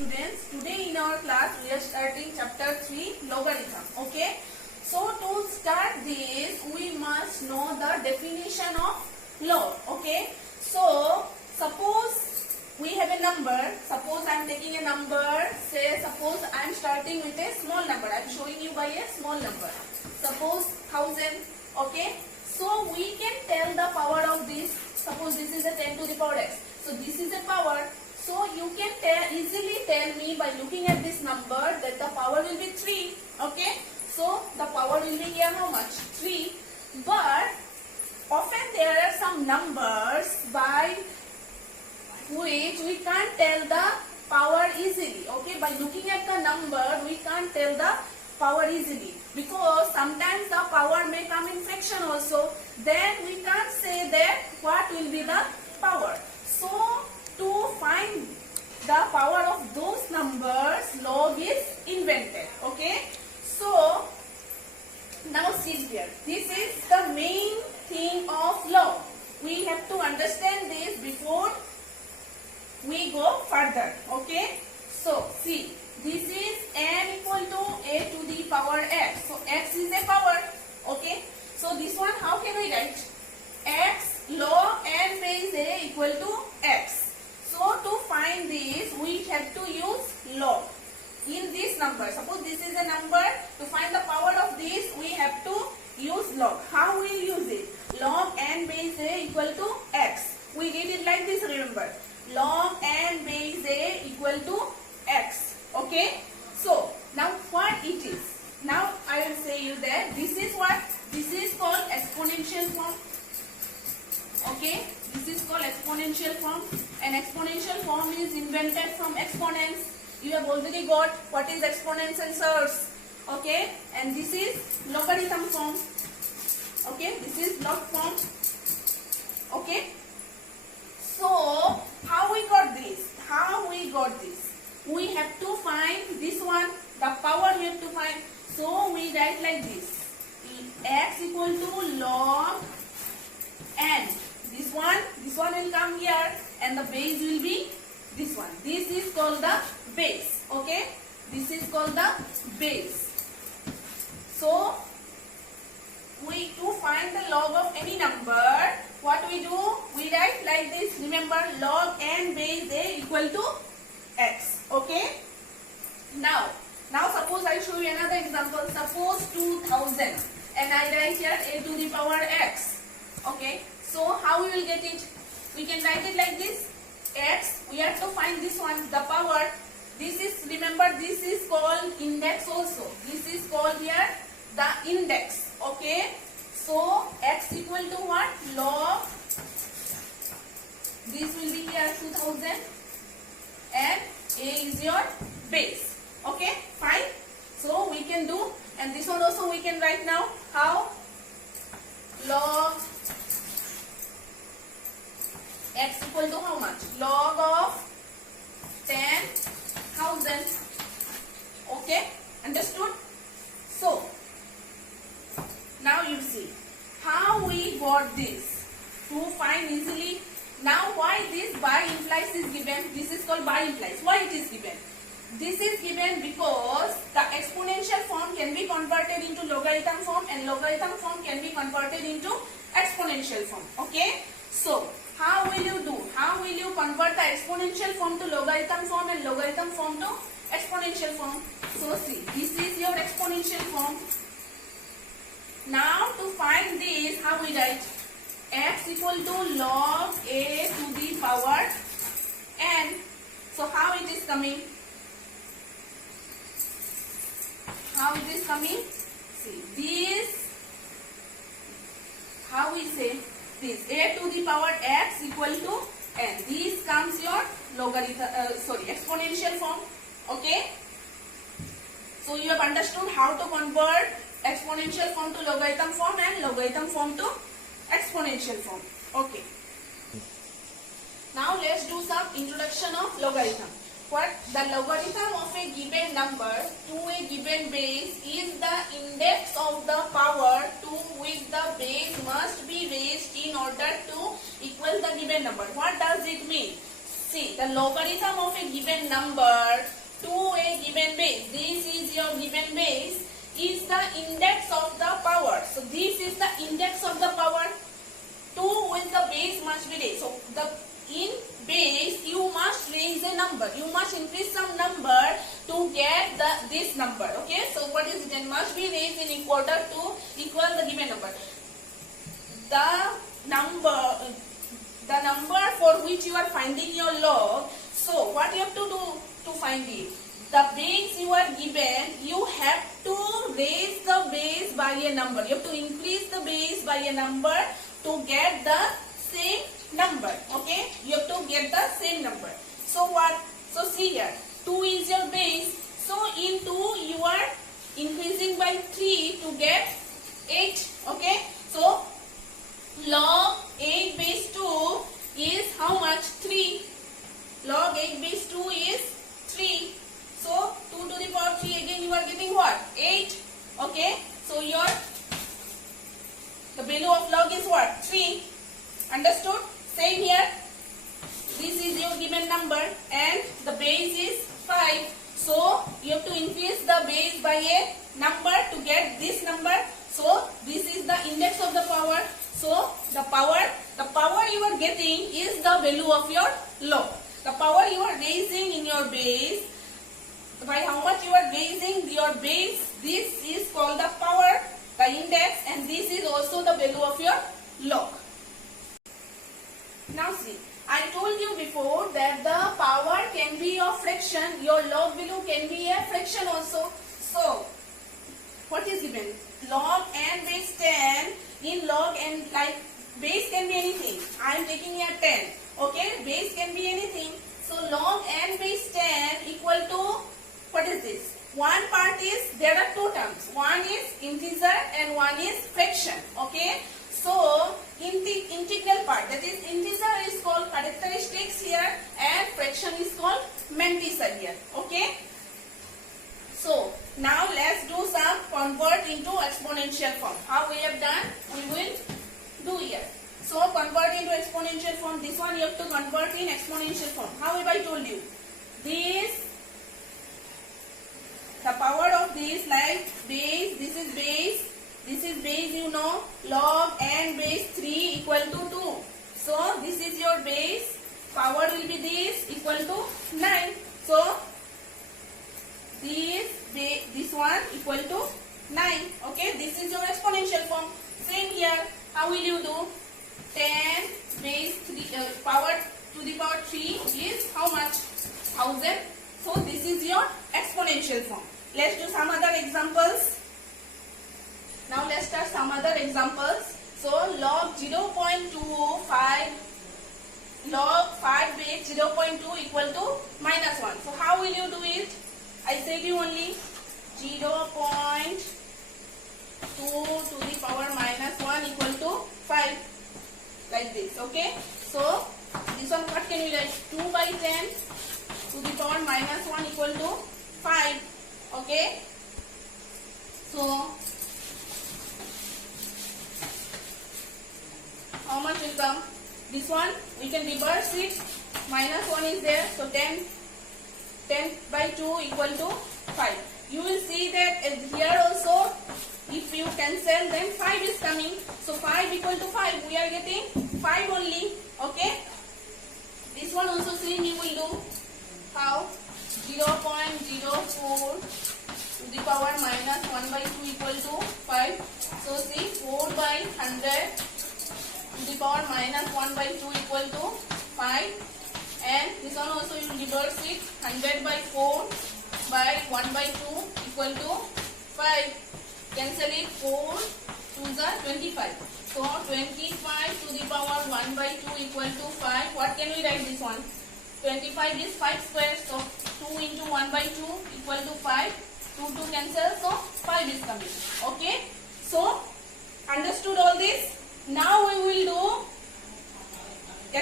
students. Today in our class we are starting chapter 3 logarithm. Okay. So to start this we must know the definition of log. Okay. So suppose we have a number. Suppose I am taking a number. Say suppose I am starting with a small number. I am showing you by a small number. Suppose 1000. Okay. So we can tell the power of this. Suppose this is a 10 to the power x. So this is a power. So you can easily tell me by looking at this number that the power will be 3. Okay. So the power will be here how much? 3. But often there are some numbers by which we can't tell the power easily. Okay. By looking at the number we can't tell the power easily, because sometimes the power may come in fraction also. Then we can't say that what will be the power. So to find the power of those numbers, log is invented. Okay. So now see here, this is the main thing of log. We have to understand this before we go further. Okay. So see, this is n equal to a to the power x. So x is a power. Okay. So this one how can we write? X log n base a equal to x. So to find this we have to use log in this number. Suppose this is a number. To find the power of this we have to use log. How we use it? Log n base a equal to x. We get it like this, remember. Log n base a equal to x. Okay. So now what it is? Now I will say you that this is what? This is called exponential form. Okay. This is called exponential form. An exponential form is invented from exponents. You have already got what is exponents and surds. Okay. And this is logarithm form. Okay. This is log form. Okay. So how we got this? How we got this? We have to find this one, the power we have to find. So we write like this: x equal to log n. This one will come here, and the base will be this one. This is called the base. Okay, this is called the base. So we to find the log of any number, what we do? We write like this. Remember, log n base a equal to x. Okay. Now suppose I show you another example. Suppose 2000 and I write here a to the power x. Okay. So how we will get it? We can write it like this. X. We have to find this one, the power. This is, remember, this is called index also. This is called here the index. Okay. So x equal to what? Log. This will be here 2000 and a is your base. Okay, fine. So we can do, and this one also we can write now. How? Log x equal to how much? Log of 10,000. Okay, understood? So now you see how we got this to find easily. Now why this by implies is given? This is called by implies. Why it is given? This is given because the exponential form can be converted into logarithm form, and logarithm form can be converted into exponential form. Okay. So how will you do? How will you convert the exponential form to logarithm form and logarithm form to exponential form? So see, this is your exponential form. Now to find this, how we write? X equal to log a to the power n. So how it is coming? How it is coming? See, this, how we say this, a to the power x equal to n. This comes your logarithm, exponential form. Okay. So you have understood how to convert exponential form to logarithm form and logarithm form to exponential form. Okay. Now let's do some introduction of logarithm. What? The logarithm of a given number to a given base is the index of the power to which the base must be raised in order to equal the given number. What does it mean? See, the logarithm of a given number to a given base. This is your given base is the index of the power. So this is the index of the power. 2 with the base must be raised. So the in base you must raise a number. You must increase some number to get this number. Okay. So what is it? It must be raised in order to equal the given number. The number for which you are finding your log. So what you have to do to find it? The base you are given, you have to raise the base by a number. You have to increase the base by a number to get the same number. Okay, you have to get the same number. So what? So see here, 2 is your base. So in 2 you are increasing by 3 to get 8. Okay, so log 8 base 2 is how much? 3. Log 8 base 2 is 3. So 2 to the power 3, again you are getting what? 8. Okay, so the value of log is what? 3. Understood? Same here. This is your given number and the base is 5. So you have to increase the base by a number to get this number. So this is the index of the power. So the power you are getting is the value of your log. The power you are raising in your base, by how much you are raising your base, this is called the power, the index, and this is also the value of your log. Now see, I told you before that the power can be a fraction, your log value can be a fraction also. So what is given? Log n base 10. In log n, like base can be anything. I am taking here 10. Okay, base can be anything. So log n base 10 equal to, what is this? One part is, there are two terms. One is integer and one is fraction. Okay, so in the integral part, that is integer is called characteristics here and fraction is called mantissa here. Okay, so now let's do some convert into exponential form. How we have done, we will do here. So convert into exponential form. This one you have to convert in exponential form. How have I told you? This, the power of this, like base, this is base, you know, log n base 3 equal to 2. So this is your base, power will be this equal to 9. So this one equal to 9. Okay, this is your exponential form. Same here. How will you do? 10 base 3 power to the power 3 is how much? 1000. So this is your exponential form. Let's do some other examples. Now let's start some other examples. So log 0.25, log 5 base 0.2 equal to -1. So how will you do it? I said you only 0.2 to the power -1 equal to 5, like this. Okay, so this one what can we write? 2 by 10 to the power -1 equal to 5. Okay, so how much will come? This one we can reverse it. -1 is there, so 10 by 2 equal to 5. You will see that here also, if you cancel, then 5 is coming. So 5 equal to 5, we are getting 5 only. Okay, this one also same you will do. How? 0.04 to the power -1 by 2 equal to 5. So see, 4 by 100 to the power -1 by 2 equal to 5. And this one also you reverse it. 100 by 4 by 1 by 2 equal to 5. Cancel it. 4 2s are 25. So 25 to the power 1 by 2 equal to 5. What can we write this one? 25 is 5 square. So 2 into 1 by 2 equal to 5. 2 cancel. So 5 is coming. Okay. So understood all this? Now we will do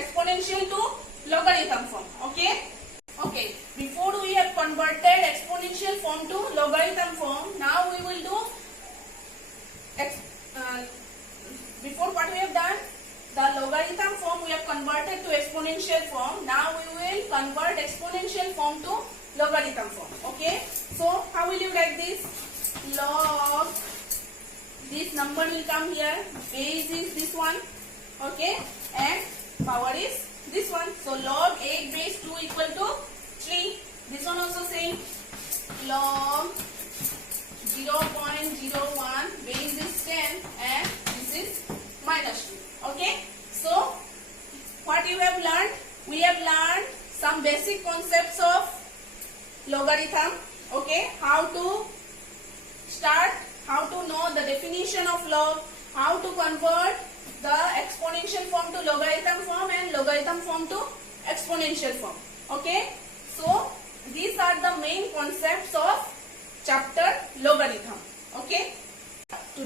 exponential to logarithm form. Okay. Okay. Before we have converted exponential form to logarithm form, now we will do before what we have done, the logarithm form we have converted to exponential form. Now we will convert exponential form to logarithm form. Okay. So how will you write this? Log. This number will come here. Base is this one. Okay. And power is this one. So log 8 base 2 equal to 3. This one also same. Log 0.01 base is 10 and this is minus 2. Okay. So what you have learned? We have learned some basic concepts of logarithm. Okay. How to start, how to know the definition of log, how to convert